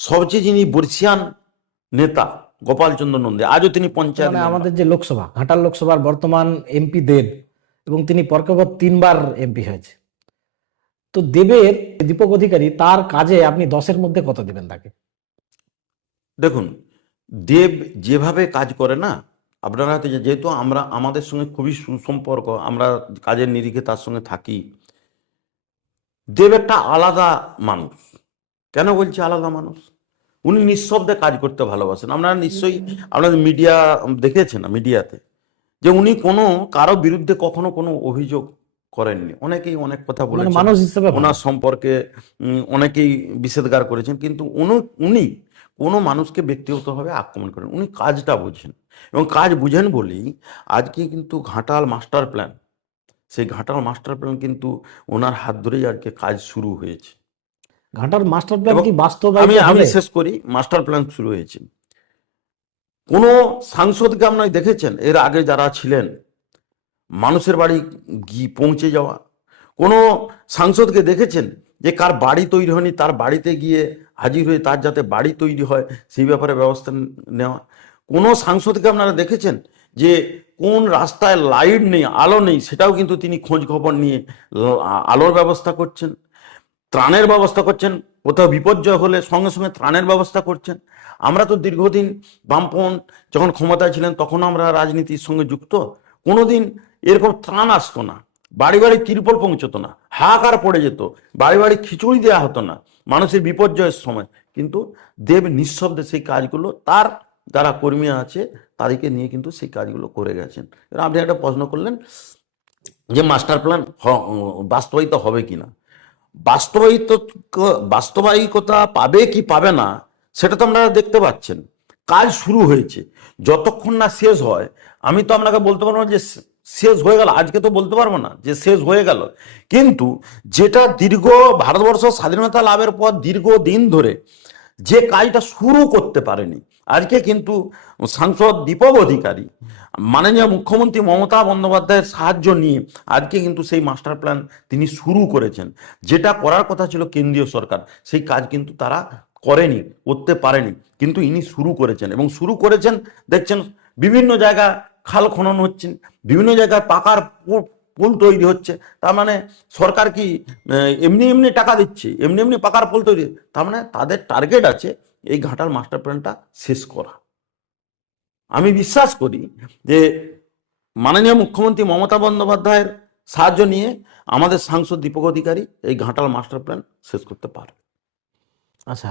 সবচেয়ে যিনি বর্ষিয়ান নেতা গোপালচন্দ্র নন্দী, আজও তিনি পঞ্চায়েত মানে মেম্বার। আমাদের যে লোকসভা, ঘাটাল লোকসভার বর্তমান এমপি দেব, এবং তিনি পরপর 3বার এমপি হয়েছে। তো দেবের, দীপক অধিকারী, তার কাজে আপনি 10-এর মধ্যে কত দেবেন তাকে? দেখুন, দেব যেভাবে কাজ করে না, আপনারা হয়তো যেহেতু আমরা আমাদের সঙ্গে খুবই সুসম্পর্ক, আমরা কাজের নিরিখে তার সঙ্গে থাকি, দেব একটা আলাদা মানুষ। কেন বলছি আলাদা মানুষ? উনি নিঃশব্দে কাজ করতে ভালোবাসেন। আপনারা নিশ্চয়ই আপনাদের মিডিয়া দেখেছেন, মিডিয়াতে যে উনি কোনো কারো বিরুদ্ধে কখনো কোনো অভিযোগ করেননি। অনেকেই অনেক কথা মানে বলেছেন মানুষ হিসেবে ভালো। ওনার সম্পর্কে, অনেকেই বিষেধগার করেছেন, কিন্তু উনি কোনো মানুষকে ব্যক্তিগতভাবে আক্রমণ করেন। উনি কাজটা বোঝেন, এবং কাজ বুঝেন বলেই আজকে কিন্তু ঘাটাল মাস্টার প্ল্যান, সেই ঘাটাল মাস্টার প্ল্যান কিন্তু ওনার হাত ধরেই আজকে কাজ শুরু হয়েছে। ঘাটাল মাস্টার প্ল্যান এবং কি আমি বাস্তবায়িত আমি হবে? শেষ করি, মাস্টার প্ল্যান শুরু হয়েছে। কোনো সাংসদকে আপনারা দেখেছেন এর আগে যারা ছিলেন মানুষের বাড়ি গিয়ে পৌঁছে যাওয়া? কোনো সাংসদকে দেখেছেন যে কার বাড়ি তৈরি হয়নি তার বাড়িতে গিয়ে হাজির হয়ে তার যাতে বাড়ি তৈরি হয় সেই ব্যাপারে ব্যবস্থা নেওয়া? কোনো সাংসদকে আপনারা দেখেছেন যে কোন রাস্তায় লাইট নেই, আলো নেই, সেটাও কিন্তু তিনি খোঁজ খবর নিয়ে আলোর ব্যবস্থা করছেন, ত্রাণের ব্যবস্থা করছেন, কোথাও বিপর্যয় হলে সঙ্গে সঙ্গে ত্রাণের ব্যবস্থা করছেন? আমরা তো দীর্ঘদিন বামপন্থ যখন ক্ষমতায় ছিলেন তখন আমরা রাজনীতির সঙ্গে যুক্ত, কোনোদিন এরকম ত্রাণ আসতো না, বাড়ি বাড়ি তিরপল পৌঁছতো না, হাহাকার পড়ে যেত, বাড়ি বাড়ি খিচুড়ি দেওয়া হতো না মানুষের বিপর্যয়ের সময়। কিন্তু দেব নিঃশব্দে সেই কাজগুলো তার যারা কর্মী আছে তাদেরকে নিয়ে কিন্তু সেই কাজগুলো করে গেছেন। এবার আপনি একটা প্রশ্ন করলেন যে মাস্টার প্ল্যান বাস্তবায়িত হবে কিনা। বাস্তবায়িত বাস্তবায়িকতা পাবে কি পাবে না সেটা তো আপনারা দেখতে পাচ্ছেন। কাজ শুরু হয়েছে, যতক্ষণ না শেষ হয় আমি তো আপনাকে বলতে পারবো না যে শেষ হয়ে গেল, আজকে তো বলতে পারবো না যে শেষ হয়ে গেল। কিন্তু যেটা দীর্ঘ ভারতবর্ষ স্বাধীনতা লাভের পর দীর্ঘদিন ধরে যে কাজটা শুরু করতে পারেনি, আজকে কিন্তু সাংসদ দীপক অধিকারী মাননীয় মুখ্যমন্ত্রী মমতা বন্দ্যোপাধ্যায়ের সাহায্য নিয়ে আজকে কিন্তু সেই মাস্টার প্ল্যান তিনি শুরু করেছেন। যেটা করার কথা ছিল কেন্দ্রীয় সরকার, সেই কাজ কিন্তু তারা করেনি, করতে পারেনি, কিন্তু ইনি শুরু করেছেন। এবং শুরু করেছেন দেখছেন বিভিন্ন জায়গায় খাল খনন হচ্ছে, বিভিন্ন জায়গায় পাকার পুল তৈরি হচ্ছে। তার মানে সরকার কি এমনি এমনি টাকা দিচ্ছে, এমনি এমনি পাকার পুল তৈরি? তার মানে তাদের টার্গেট আছে এই ঘাটাল মাস্টার প্ল্যানটা শেষ করা। আমি বিশ্বাস করি যে মাননীয় মুখ্যমন্ত্রী মমতা বন্দ্যোপাধ্যায়ের সাহায্য নিয়ে আমাদের সাংসদ দীপক অধিকারী এই ঘাটাল মাস্টার প্ল্যান শেষ করতে পারবে। আচ্ছা,